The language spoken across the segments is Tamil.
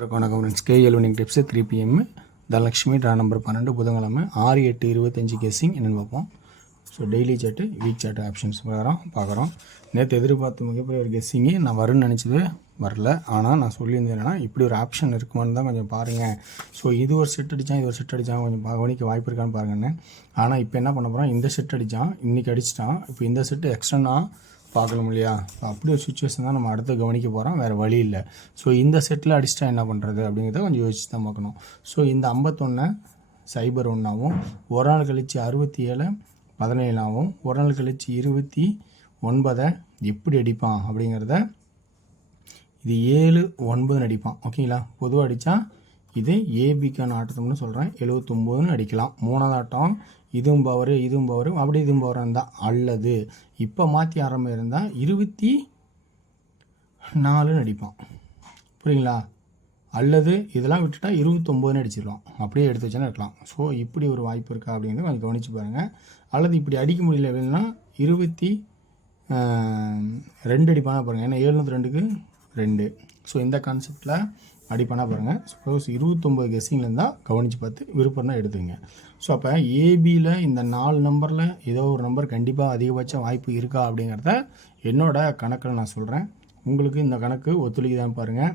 வணக்கம் friends. KL winning tips 3 PM Dhanalakshmi draw number 12 புதன்கிழமை 6-8-25 கெஸ்ஸிங் என்னென்னு பார்ப்போம். So daily chart week chart options பார்க்குறோம். நேற்று எதிர்பார்த்த மிகப்பெரிய ஒரு கெஸ்ஸிங்கு நான் வரும்னு நினச்சது வரல. ஆனால் நான் சொல்லியிருந்தேன் என்னென்னா இப்படி ஒரு ஆப்ஷன் இருக்குமான்னு தான் கொஞ்சம் பாருங்கள். ஸோ இது ஒரு செட் அடித்தான், இது ஒரு செட் அடித்தான், கொஞ்சம் கவனிக்க வாய்ப்பு இருக்கான்னு பாருங்கன்னு. ஆனால் இப்போ என்ன பண்ண போகிறோம், இந்த செட் அடித்தான், இன்றைக்கி அடிச்சிட்டான். இப்போ இந்த செட்டு எக்ஸ்ட்ரா பார்க்கணும் இல்லையா? அப்படி ஒரு சுச்சுவேஷன் தான் நம்ம அடுத்து கவனிக்க போகிறோம், வேறு வழி இல்லை. ஸோ இந்த செட்டில் அடிச்சிட்டா என்ன பண்ணுறது அப்படிங்கிறத கொஞ்சம் யோசிச்சு தான் பார்க்கணும். ஸோ இந்த 51-01 ஒரு நாள் கழித்து 67-17 ஒரு நாள் கழித்து 29 எப்படி அடிப்பான் அப்படிங்கிறத இது 7-9 அடிப்பான். ஓகேங்களா? பொதுவாக அடித்தா இது ஏபிக்கான ஆட்டம்னு சொல்கிறேன். 79 அடிக்கலாம். மூணாவது ஆட்டம் இதுவும் பவர் அப்படி இதுவும் பவர் இருந்தால், அல்லது இப்போ மாற்றி ஆரம்பம் இருந்தால் 24 அடிப்பான். புரியுங்களா? அல்லது இதெல்லாம் விட்டுட்டா 29 அடிச்சிடலாம். அப்படியே எடுத்து வச்சோன்னா இருக்கலாம். ஸோ இப்படி ஒரு வாய்ப்பு இருக்கா அப்படிங்கிறத கொஞ்சம் கவனித்து பாருங்கள். அல்லது இப்படி அடிக்க முடியல அப்படின்னா 22 அடிப்பானா பாருங்கள். ஏன்னா 702க்கு 2. ஸோ இந்த கான்செப்டில் அடிப்பானா பாருங்கள். சப்போஸ் 29 கெஸ்ஸிங்கில் இருந்தால் கவனித்து பார்த்து விருப்பம் தான் எடுத்துங்க. ஸோ அப்போ ஏபியில் இந்த 4 நம்பரில் ஏதோ ஒரு நம்பர் கண்டிப்பாக அதிகபட்ச வாய்ப்பு இருக்கா அப்படிங்கிறத என்னோட கணக்கில் நான் சொல்கிறேன். உங்களுக்கு இந்த கணக்கு ஒத்துழைக்கு தான் பாருங்கள்.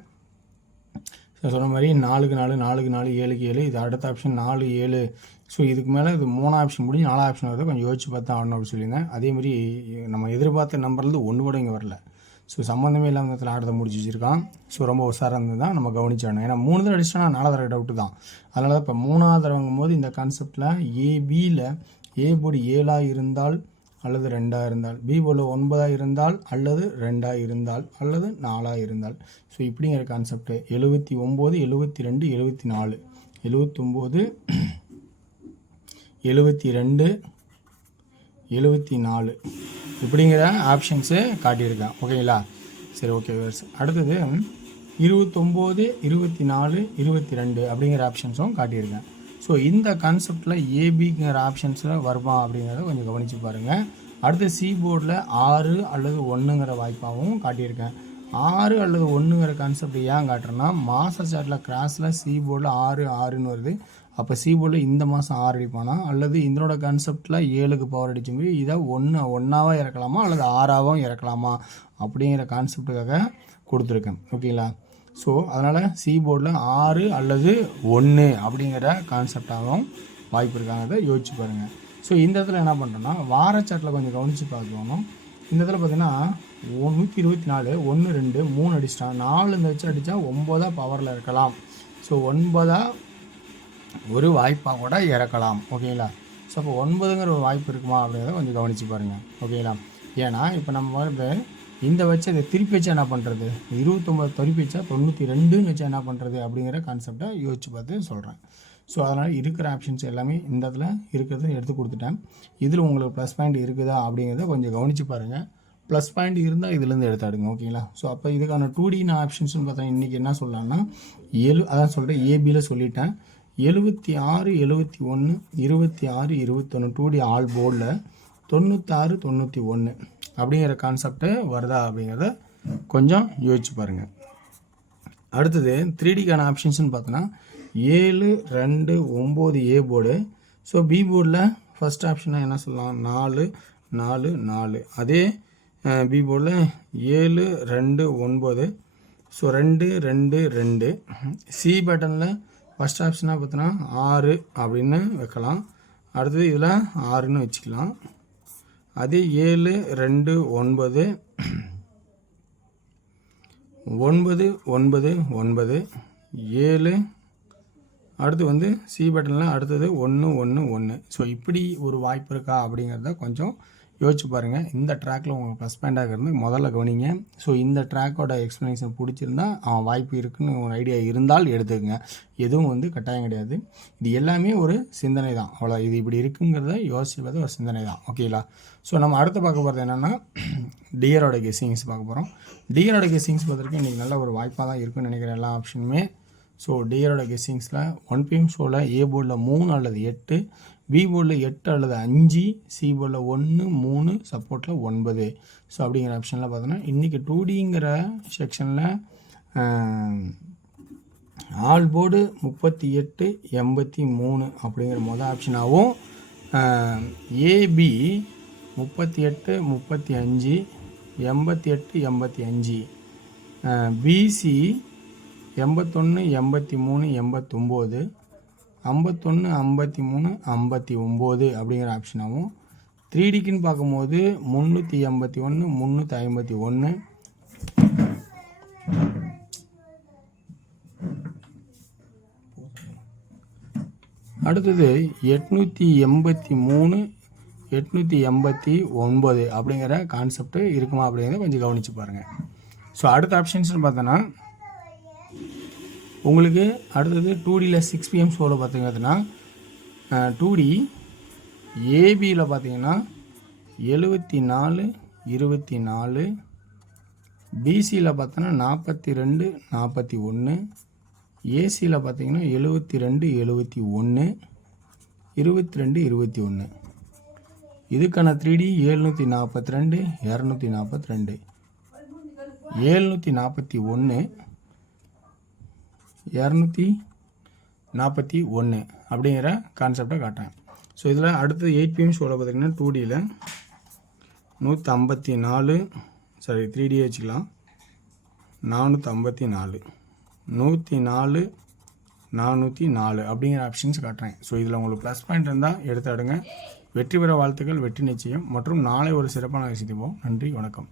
சொன்ன மாதிரி 4க்கு 4, 4க்கு 4, 7க்கு 7, இது அடுத்த ஆப்ஷன் 4, 7. ஸோ இதுக்கு மேலே இது 3 ஆப்ஷன் முடிஞ்சு 4 ஆப்ஷன் வருது. கொஞ்சம் யோசிச்சு பார்த்தா ஆகணும் அப்படின்னு சொல்லியிருந்தேன். அதேமாதிரி நம்ம எதிர்பார்த்த நம்பர்லேருந்து ஒன்று கூட இங்கே வரல. ஸோ சம்மந்தமே இல்லாமல் இடத்துல ஆட்டத்தை முடிச்சு வச்சுருக்கான். ஸோ ரொம்ப உஷாராக இருந்து தான் நம்ம கவனிச்சாடணும். ஏன்னா 3 தடவை அடிச்சிட்டா 4வது தடவை டவுட்டு தான். அதனால தான் இப்போ 3வது தடவைங்கும் போது இந்த கான்செப்டில் ஏபியில் ஏ போர்டு 7ஆக இருந்தால் அல்லது 2ஆக இருந்தால், பி போர்டில் 9ஆக இருந்தால் அல்லது 2ஆக இருந்தால் அல்லது 4ஆக இருந்தால், ஸோ இப்படிங்கிற கான்செப்ட்டு 79, 72, 74, 79, 72, 74 இப்படிங்கிற ஆப்ஷன்ஸு காட்டியிருக்கேன். ஓகேங்களா? சரி, ஓகே. அடுத்தது 29, 24, 22 அப்படிங்கிற ஆப்ஷன்ஸும் காட்டியிருக்கேன். ஸோ இந்த கான்செப்டில் ஏபிங்கிற ஆப்ஷன்ஸில் வருமா அப்படிங்கிறத கொஞ்சம் கவனித்து பாருங்கள். அடுத்து சி போர்டில் 6 அல்லது 1ங்கிற வாய்ப்பாகவும் காட்டியிருக்கேன். 6 அல்லது 1ங்கிற கான்செப்ட் ஏன் காட்டுறேன்னா, மாத சார்ட்டில் கிராஸில் சி போர்டில் 6-6ன்னு வருது. அப்போ சி போர்டில் இந்த மாதம் 6 அடிப்பானா, அல்லது இதனோட கான்செப்டில் 7க்கு பவர் அடிச்சு போய் இதை 1ஆக இறக்கலாமா அல்லது 6ஆகவும் இறக்கலாமா அப்படிங்கிற கான்செப்டுக்காக கொடுத்துருக்கேன். ஓகேங்களா? ஸோ அதனால் சி போர்டில் 6 அல்லது 1 அப்படிங்கிற கான்செப்டாகவும் வாய்ப்பு இருக்காங்கிறத யோசிச்சு பாருங்கள். ஸோ இந்த இடத்துல என்ன பண்ணுறோன்னா, வார சார்ட்டில் கொஞ்சம் கவனித்து பார்க்கணும். இந்த இடத்துல பார்த்தீங்கன்னா 124, 1, 2, 3 அடிச்சிட்டான். 4 இந்த வச்சு அடித்தா 9 பவரில் இருக்கலாம். ஸோ 9 ஒரு வாய்ப்பாக கூட இறக்கலாம். ஓகேங்களா? ஸோ அப்போ 9ங்கிற ஒரு வாய்ப்பு இருக்குமா அப்படிங்கிறத கொஞ்சம் கவனித்து பாருங்கள். ஓகேங்களா? ஏன்னா இப்போ நம்ம வந்து இந்த வச்சு அதை திருப்பி வச்சா என்ன பண்ணுறது, 29 திருப்பி வச்சா 92ன்னு வச்சா என்ன பண்ணுறது அப்படிங்கிற கான்செப்டை யோசிச்சு பார்த்து சொல்கிறேன். ஸோ அதனால் இருக்கிற ஆப்ஷன்ஸ் எல்லாமே இந்த இடத்துல இருக்கிறத எடுத்து கொடுத்துட்டேன். இதில் உங்களுக்கு ப்ளஸ் பாயிண்ட் இருக்குதா அப்படிங்கிறத கொஞ்சம் கவனித்து பாருங்கள். ப்ளஸ் பாயிண்ட் இருந்தால் இதுலேருந்து எடுத்தாடுங்க. ஓகேங்களா? ஸோ அப்போ இதுக்கான 2D ஆப்ஷன்ஸ்னு பார்த்தா இன்றைக்கி என்ன சொல்லலாம்னா, அதான் சொல்கிறேன், ஏபியில் சொல்லிட்டேன். 76, 71, 26, 21 2D ஆல் போர்டில் 96, 91 அப்படிங்கிற கான்செப்டு வருதா அப்படிங்கிறத கொஞ்சம் யோசிச்சு பாருங்கள். அடுத்தது 3Dக்கான ஆப்ஷன்ஸ்னு பார்த்தோன்னா 7, 2, 9 ஏ போர்டு. ஸோ பி போர்டில் ஃபஸ்ட் ஆப்ஷனாக என்ன சொல்லலாம், 4, 4, 4. அதே பி போர்டில் 7, 2, 9. ஸோ 2, 2, 2. சி பேட்டர்னில் ஃபஸ்ட் ஆப்ஷனாக பார்த்தோன்னா 6 அப்படின்னு வைக்கலாம். அடுத்தது இதில் 6ன்னு வச்சுக்கலாம். அதே 7, 2, 9, 9, 9, 9, 7. அடுத்து வந்து சி பட்டனில் அடுத்தது 1, 1, 1. ஸோ இப்படி ஒரு வாய்ப்பு இருக்கா அப்படிங்கிறத கொஞ்சம் யோசிச்சு பாருங்கள். இந்த ட்ராக்கில் உங்களுக்கு ப்ளஸ் பாயிண்டாக இருந்து முதல்ல கவனிங்க. ஸோ இந்த ட்ராக்கோட எக்ஸ்ப்ளனேஷன் பிடிச்சிருந்தா வாய்ப்பு இருக்குதுன்னு ஒரு ஐடியா இருந்தால் எடுத்துக்கங்க. எதுவும் வந்து கட்டாயம் கிடையாது. இது எல்லாமே ஒரு சிந்தனை தான், அவ்வளோ. இது இப்படி இருக்குங்கிறத யோசிப்பது ஒரு சிந்தனை தான். ஓகேங்களா? ஸோ நம்ம அடுத்து பார்க்க போகிறது என்னென்னா, டியரோட கெஸ்ஸிங்ஸ் பார்க்க போகிறோம். டியரோட கெஸ்ஸிங்ஸ் பார்த்துருக்கு இன்றைக்கி நல்ல ஒரு வாய்ப்பாக தான் இருக்குன்னு நினைக்கிறேன் எல்லா ஆப்ஷனுமே. ஸோ டியரோட கெஸ்ஸிங்ஸில் 1 PM ஷோவில் ஏ போர்டில் 3 அல்லது 8, பி போர்டில் 8 அல்லது 5, சி போர்டில் 1, 3, சப்போர்ட்டில் 9. ஸோ அப்படிங்கிற ஆப்ஷனில் பார்த்தோன்னா இன்றைக்கி 2Dங்கிற செக்ஷனில் ஆல் போர்டு 38 83 அப்படிங்கிற மொதல் ஆப்ஷனாகவும் ஏபி 38 35 88 85 பிசி 81 83 89 51 53 59 அப்படிங்கிற ஆப்ஷனாகவும் 3டிக்குன்னு பார்க்கும்போது 381 351 அடுத்தது 883 889 அப்படிங்கிற கான்செப்ட் இருக்குமா அப்படிங்கிறத கொஞ்சம் கவனித்து பாருங்கள். ஸோ அடுத்த ஆப்ஷன்ஸ்னு பார்த்தோன்னா உங்களுக்கு அடுத்தது 2Dயில் 6 PM ஷோவில் பார்த்தீங்கன்னா 2D ஏபியில் பார்த்தீங்கன்னா 74 24 பிசியில் பார்த்தோன்னா 42 41 ஏசியில் பார்த்தீங்கன்னா 72 71 22 21 இதுக்கான 3D 742 242 741 241 அப்படிங்கிற கான்செப்டை காட்டுறேன். ஸோ இதில் அடுத்தது 8 PM ஷோவில் பார்த்தீங்கன்னா 2Dயில் 154 சாரி 3D வச்சுக்கலாம் 454 104 404 அப்படிங்கிற ஆப்ஷன்ஸ் காட்டுறேன். ஸோ இதில் உங்களுக்கு ப்ளஸ் பாயிண்ட் இருந்தால் எடுத்து அடுங்க. வெற்றி பெற வாழ்த்துக்கள், வெற்றி நிச்சயம். மற்றும் நாளை ஒரு சிறப்பான விஷயத்தையும். நன்றி, வணக்கம்.